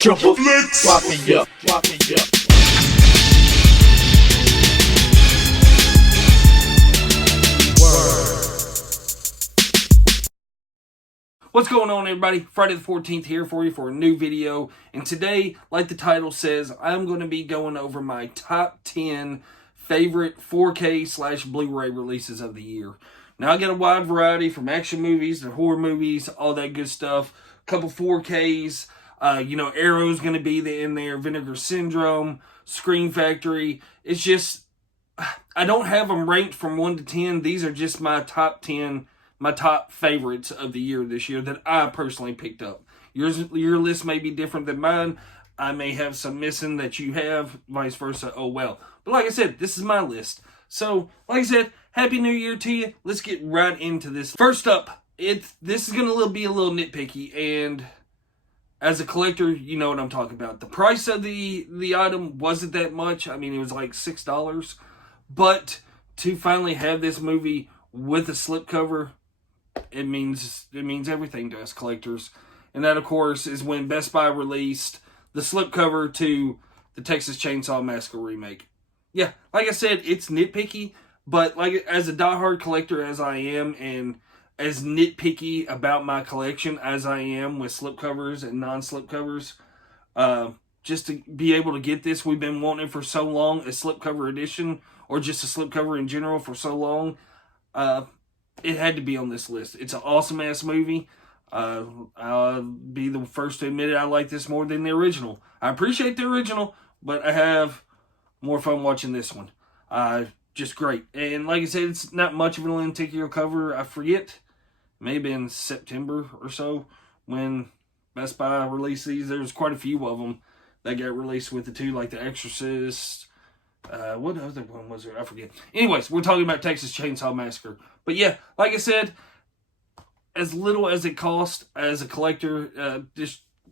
Triple flicks. Wop me up, wop me up. What's going on, everybody? Friday the 14th here for you for a new video. And today, like the title says, I'm going to be going over my top 10 favorite 4K / Blu-ray releases of the year. Now, I got a wide variety from action movies to horror movies, all that good stuff. A couple 4Ks. Arrow's going to be in there. Vinegar Syndrome, Scream Factory. It's just, I don't have them ranked from 1 to 10. These are just my top 10, my top favorites of the year this year that I personally picked up. Your list may be different than mine. I may have some missing that you have, vice versa. Oh well. But like I said, this is my list. So, like I said, Happy New Year to you. Let's get right into this. First up, this is going to be a little nitpicky, and as a collector, you know what I'm talking about. The price of the item wasn't that much. I mean, it was like $6. But to finally have this movie with a slipcover, it means everything to us collectors. And that, of course, is when Best Buy released the slipcover to the Texas Chainsaw Massacre remake. Yeah, like I said, it's nitpicky, but like as a diehard collector as I am, and as nitpicky about my collection as I am with slipcovers and non-slipcovers, just to be able to get this, we've been wanting it for so long, a slipcover edition, or just a slipcover in general for so long. It had to be on this list. It's an awesome-ass movie. I'll be the first to admit it, I like this more than the original. I appreciate the original, but I have more fun watching this one. Just great. And like I said, it's not much of a lenticular cover. I forget, maybe in September or so, when Best Buy released these. There's quite a few of them that got released with the two, like The Exorcist. What other one was there? I forget. Anyways, we're talking about Texas Chainsaw Massacre. But yeah, like I said, as little as it cost as a collector,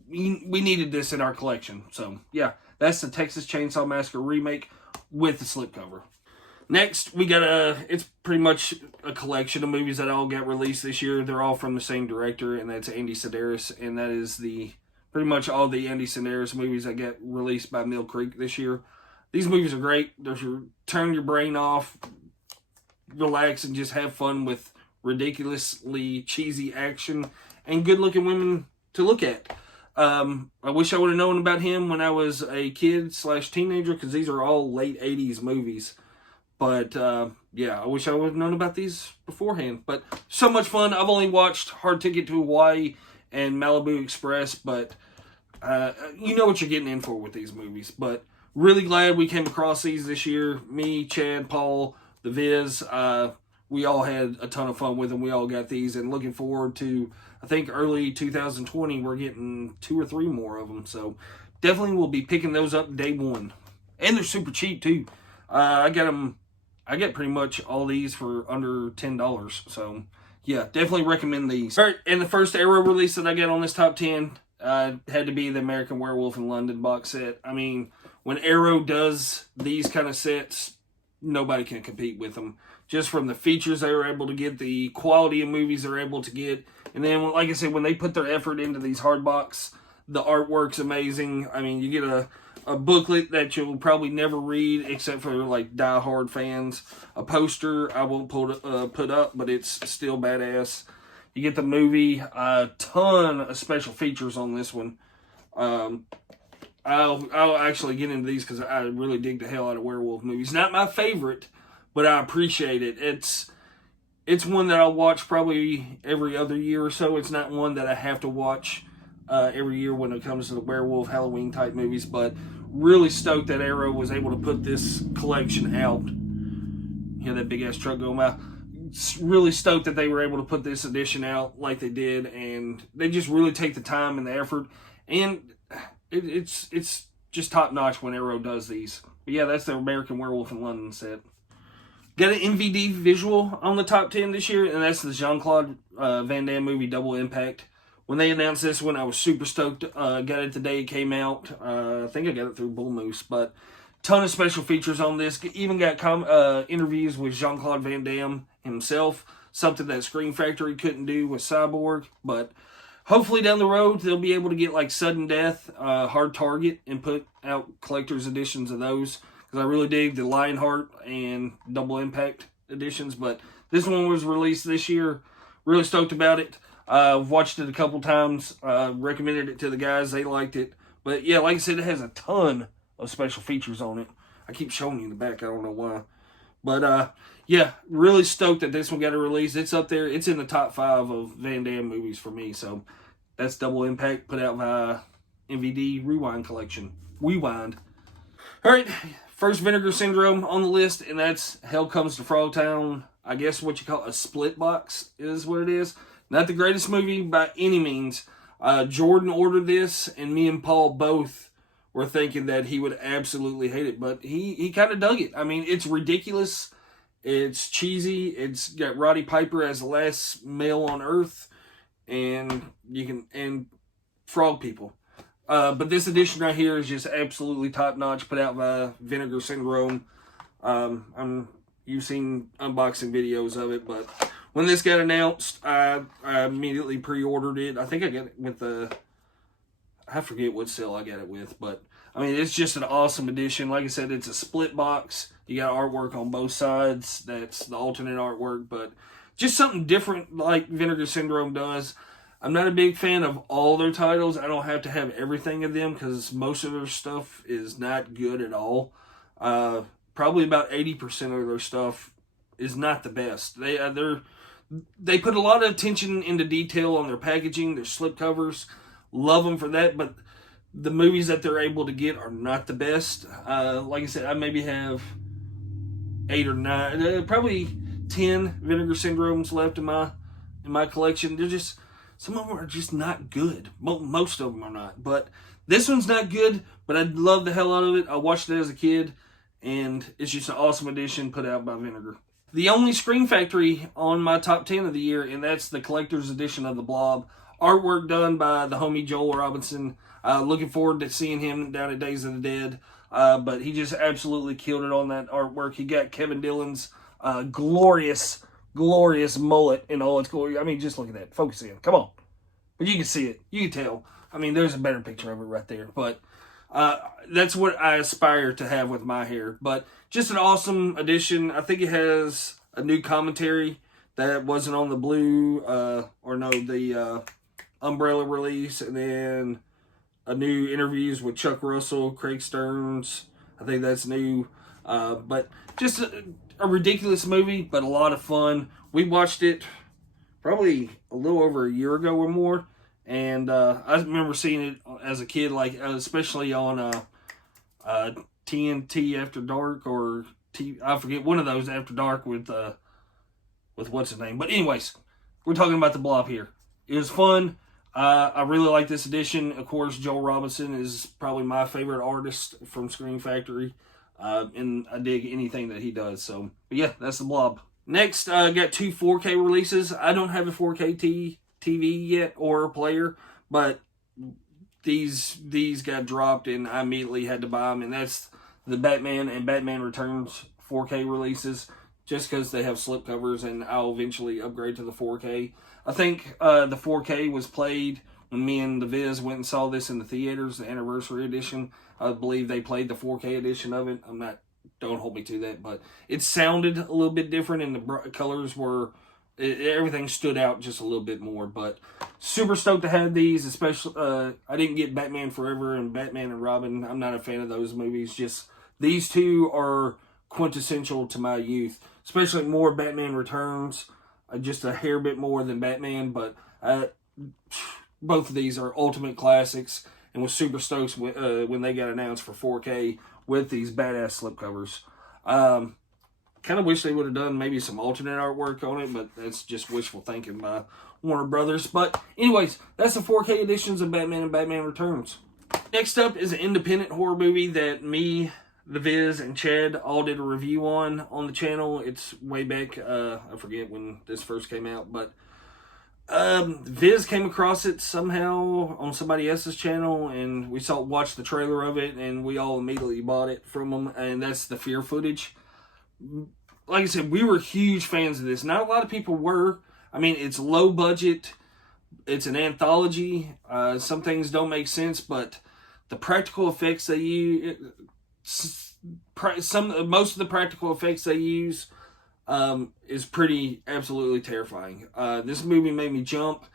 we needed this in our collection. So yeah, that's the Texas Chainsaw Massacre remake with the slipcover. Next, we got it's pretty much a collection of movies that all got released this year. They're all from the same director, and that's Andy Scenario, and that is pretty much all the Andy Scenario movies that got released by Mill Creek this year. These movies are great. Turn your brain off, relax, and just have fun with ridiculously cheesy action and good-looking women to look at. I wish I would have known about him when I was a kid / teenager, because these are all late 80s movies. But, yeah, I wish I would have known about these beforehand. But so much fun. I've only watched Hard Ticket to Hawaii and Malibu Express, but you know what you're getting in for with these movies. But really glad we came across these this year. Me, Chad, Paul, the Viz, we all had a ton of fun with them. We all got these, and looking forward to, I think, early 2020, we're getting 2 or 3 more of them. So definitely we'll be picking those up day one. And they're super cheap, too. I get pretty much all these for under $10. So, yeah, definitely recommend these. All right, and the first Arrow release that I got on this top 10 had to be the American Werewolf in London box set. I mean, when Arrow does these kind of sets, nobody can compete with them. Just from the features they were able to get, the quality of movies they're able to get. And then, like I said, when they put their effort into these hardbacks, the artwork's amazing. I mean, you get a booklet that you'll probably never read except for like die-hard fans. A poster I won't put up, but it's still badass. You get the movie, a ton of special features on this one. I'll actually get into these because I really dig the hell out of werewolf movies. Not my favorite, but I appreciate it. It's one that I'll watch probably every other year or so. It's not one that I have to watch every year when it comes to the werewolf Halloween type movies, but really stoked that Arrow was able to put this collection out. You hear that big ass truck going by? Really stoked that they were able to put this edition out like they did, and they just really take the time and the effort, and it's just top notch when Arrow does these. But yeah, that's the American Werewolf in London set. Got an MVD visual on the top 10 this year, and that's the Jean-Claude Van Damme movie Double Impact. When they announced this one, I was super stoked. Got it the day it came out. I think I got it through Bull Moose, but ton of special features on this. Even got interviews with Jean-Claude Van Damme himself, something that Scream Factory couldn't do with Cyborg. But hopefully down the road they'll be able to get like Sudden Death, Hard Target, and put out collector's editions of those, because I really dig the Lionheart and Double Impact editions. But this one was released this year. Really stoked about it. Watched it a couple times. Recommended it to the guys. They liked it. But yeah, like I said, it has a ton of special features on it. I keep showing you the back. I don't know why. But yeah, really stoked that this one got a release. It's up there. It's in the top 5 of Van Damme movies for me. So that's Double Impact, put out by MVD Rewind Collection. Rewind. All right, first Vinegar Syndrome on the list, and that's Hell Comes to Frogtown. I guess what you call a split box is what it is. Not the greatest movie by any means. Jordan ordered this, and me and Paul both were thinking that he would absolutely hate it, but he kind of dug it. I mean, it's ridiculous. It's cheesy. It's got Roddy Piper as the last male on Earth, and frog people. But this edition right here is just absolutely top notch. Put out by Vinegar Syndrome. You've seen unboxing videos of it, but when this got announced, I immediately pre-ordered it. I think I got it with I forget what sale I got it with, but I mean, it's just an awesome edition. Like I said, it's a split box. You got artwork on both sides. That's the alternate artwork, but just something different like Vinegar Syndrome does. I'm not a big fan of all their titles. I don't have to have everything of them because most of their stuff is not good at all. Probably about 80% of their stuff is not the best. They put a lot of attention into detail on their packaging, their slipcovers. Love them for that, but the movies that they're able to get are not the best. Like I said, I maybe have 8 or 9, probably 10 Vinegar Syndromes left in my collection. They're just, some of them are just not good. Most of them are not, but this one's not good, but I love the hell out of it. I watched it as a kid, and it's just an awesome edition put out by Vinegar. The only Scream Factory on my top 10 of the year, and that's the collector's edition of the Blob. Artwork done by the homie Joel Robinson. Looking forward to seeing him down at Days of the Dead. But he just absolutely killed it on that artwork. He got Kevin Dillon's glorious mullet in all its glory. I mean, just look at that. Focus in. Come on. But you can see it. You can tell. I mean, there's a better picture of it right there. But that's what I aspire to have with my hair. But just an awesome edition. I think it has a new commentary that wasn't on the the Umbrella release, and then a new interviews with Chuck Russell, Craig Stearns. I think that's new. But just a ridiculous movie, but a lot of fun. We watched it probably a little over a year ago or more, and I remember seeing it as a kid, like especially on TNT After Dark, or I forget, one of those After Dark with what's his name. But anyways, we're talking about the Blob here. It was fun. I really like this edition. Of course, Joel Robinson is probably my favorite artist from Scream Factory. And I dig anything that he does. So, but yeah, that's the Blob. Next, I got 2 4K releases. I don't have a 4K TV yet or a player, but these got dropped and I immediately had to buy them. And that's the Batman and Batman Returns 4K releases, just because they have slipcovers, and I'll eventually upgrade to the 4K. I think the 4K was played when me and the Viz went and saw this in the theaters, the anniversary edition. I believe they played the 4K edition of it. Don't hold me to that, but it sounded a little bit different, and the colors were, everything stood out just a little bit more. But super stoked to have these, especially, I didn't get Batman Forever and Batman and Robin. I'm not a fan of those movies. Just these two are quintessential to my youth, especially more Batman Returns, just a hair bit more than Batman, but both of these are ultimate classics, and was super stoked when they got announced for 4K with these badass slipcovers. Kind of wish they would have done maybe some alternate artwork on it, but that's just wishful thinking by Warner Brothers. But anyways, that's the 4K editions of Batman and Batman Returns. Next up is an independent horror movie that me, the Viz, and Chad all did a review on the channel. It's way back, I forget when this first came out, but Viz came across it somehow on somebody else's channel, and we watched the trailer of it, and we all immediately bought it from them, and that's the Fear footage. Like I said, we were huge fans of this. Not a lot of people were. I mean, it's low budget. It's an anthology. Some things don't make sense, but the practical effects they use, most of the practical effects they use, is pretty absolutely terrifying. This movie made me jump.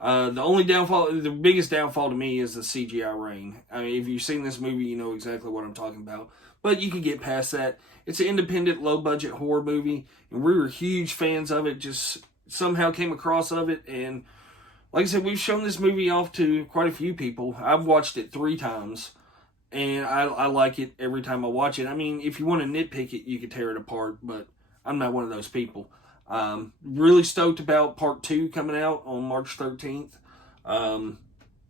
The biggest downfall to me is the CGI rain. I mean, if you've seen this movie, you know exactly what I'm talking about. But you can get past that. It's an independent, low-budget horror movie, and we were huge fans of it. Just somehow came across of it, and like I said, we've shown this movie off to quite a few people. I've watched it 3 times, and I like it every time I watch it. I mean, if you want to nitpick it, you could tear it apart, but I'm not one of those people. Really stoked about part 2 coming out on March 13th.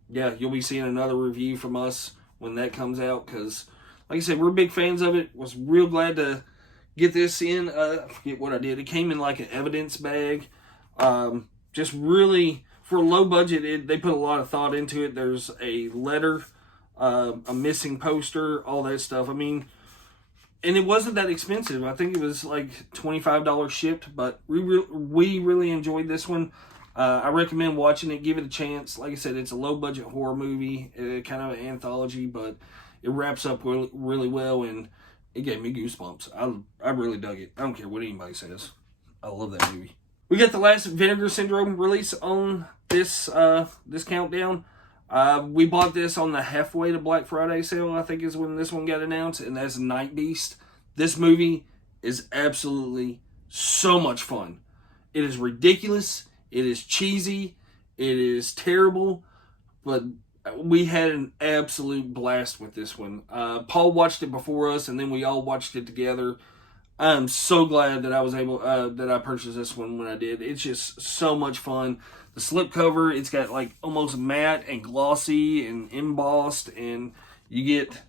Yeah, you'll be seeing another review from us when that comes out, because, like I said, we're big fans of it. Was real glad to get this in. I forget what I did. It came in like an evidence bag. Just really, for a low budget, they put a lot of thought into it. There's a letter, a missing poster, all that stuff. I mean, and it wasn't that expensive. I think it was like $25 shipped, but we really enjoyed this one. I recommend watching it. Give it a chance. Like I said, it's a low-budget horror movie, kind of an anthology, but it wraps up really well, and it gave me goosebumps. I really dug it. I don't care what anybody says. I love that movie. We got the last Vinegar Syndrome release on this countdown. We bought this on the halfway to Black Friday sale, I think is when this one got announced, and that's Night Beast. This movie is absolutely so much fun. It is ridiculous. It is cheesy. It is terrible, but we had an absolute blast with this one. Paul watched it before us, and then we all watched it together. I'm so glad that I was able that I purchased this one when I did. It's just so much fun. The slipcover, it's got like almost matte and glossy and embossed, and you get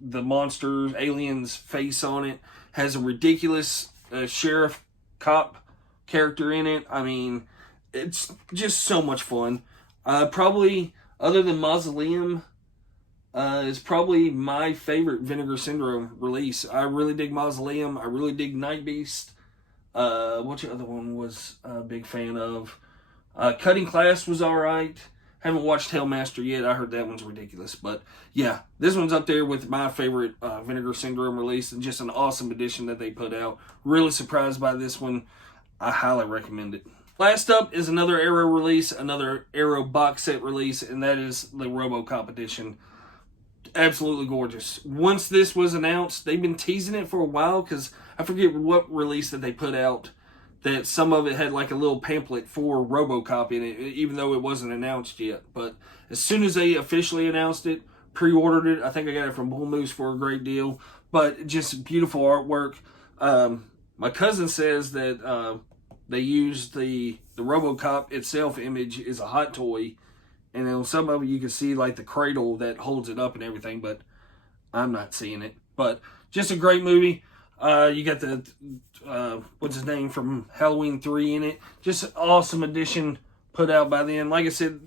the monster's alien's face on it. Has a ridiculous sheriff cop character in it. I mean, it's just so much fun. Probably other than Mausoleum, is probably my favorite Vinegar Syndrome release. I really dig Mausoleum. I really dig Night Beast. What other one was a big fan of? Cutting Class was alright. Haven't watched Hellmaster yet. I heard that one's ridiculous. But yeah, this one's up there with my favorite Vinegar Syndrome release, and just an awesome edition that they put out. Really surprised by this one. I highly recommend it. Last up is another Arrow release, another Arrow box set release, and that is the Robocop edition. Absolutely gorgeous. Once this was announced, they've been teasing it for a while, because I forget what release that they put out, that some of it had like a little pamphlet for Robocop in it, even though it wasn't announced yet. But as soon as they officially announced it, pre-ordered it. I think I got it from Bull Moose for a great deal. But just beautiful artwork. My cousin says that they used the Robocop itself image is a hot toy. And on some of it, you can see like the cradle that holds it up and everything, but I'm not seeing it. But just a great movie. You got the, what's his name from Halloween 3 in it. Just an awesome edition put out by them. Like I said,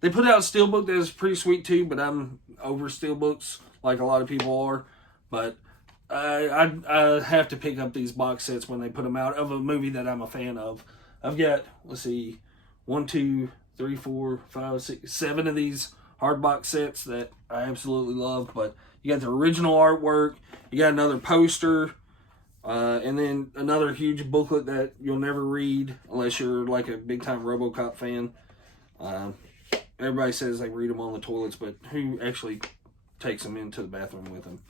they put out a steelbook that is pretty sweet too, but I'm over steelbooks like a lot of people are. But I have to pick up these box sets when they put them out of a movie that I'm a fan of. I've got, let's see, 1, 2, 3, 4, 5, 6, 7 of these hard box sets that I absolutely love. But you got the original artwork, you got another poster, and then another huge booklet that you'll never read unless you're like a big time Robocop fan. Everybody says they read them on the toilets, but who actually takes them into the bathroom with them?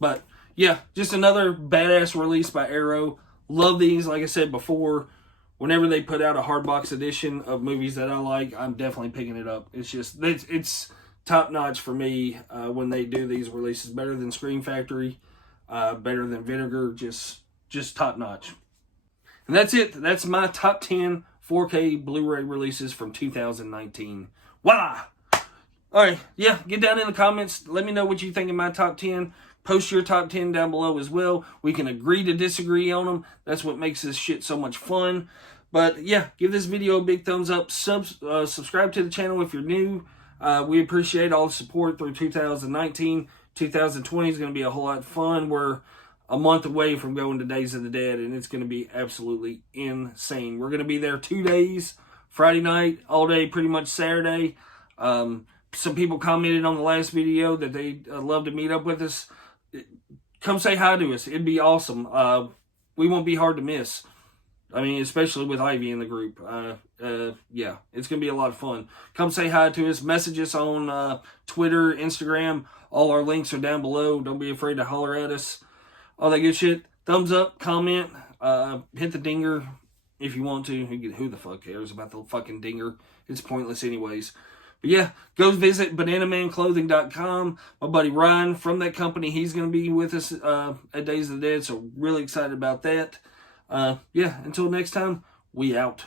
But yeah, just another badass release by Arrow. Love these, like I said before. Whenever they put out a hardbox edition of movies that I like, I'm definitely picking it up. It's just, it's top notch for me when they do these releases. Better than Scream Factory, better than Vinegar, just top notch. And that's it. That's my top 10 4K Blu-ray releases from 2019. Voila! Alright, yeah, get down in the comments. Let me know what you think of my top 10. Post your top 10 down below as well. We can agree to disagree on them. That's what makes this shit so much fun. But yeah, give this video a big thumbs up. Subscribe to the channel if you're new. We appreciate all the support through 2019. 2020 is going to be a whole lot of fun. We're a month away from going to Days of the Dead, and it's going to be absolutely insane. We're going to be there 2 days Friday night, all day, pretty much Saturday. Some people commented on the last video that they'd love to meet up with us. Come say hi to us. It'd be awesome. We won't be hard to miss. I mean, especially with Ivy in the group. Yeah, it's going to be a lot of fun. Come say hi to us. Message us on Twitter, Instagram. All our links are down below. Don't be afraid to holler at us. All that good shit. Thumbs up, comment, hit the dinger if you want to. Who the fuck cares about the fucking dinger? It's pointless anyways. But yeah, go visit bananamanclothing.com. My buddy Ryan from that company, he's going to be with us at Days of the Dead, so really excited about that. Yeah, until next time, we out.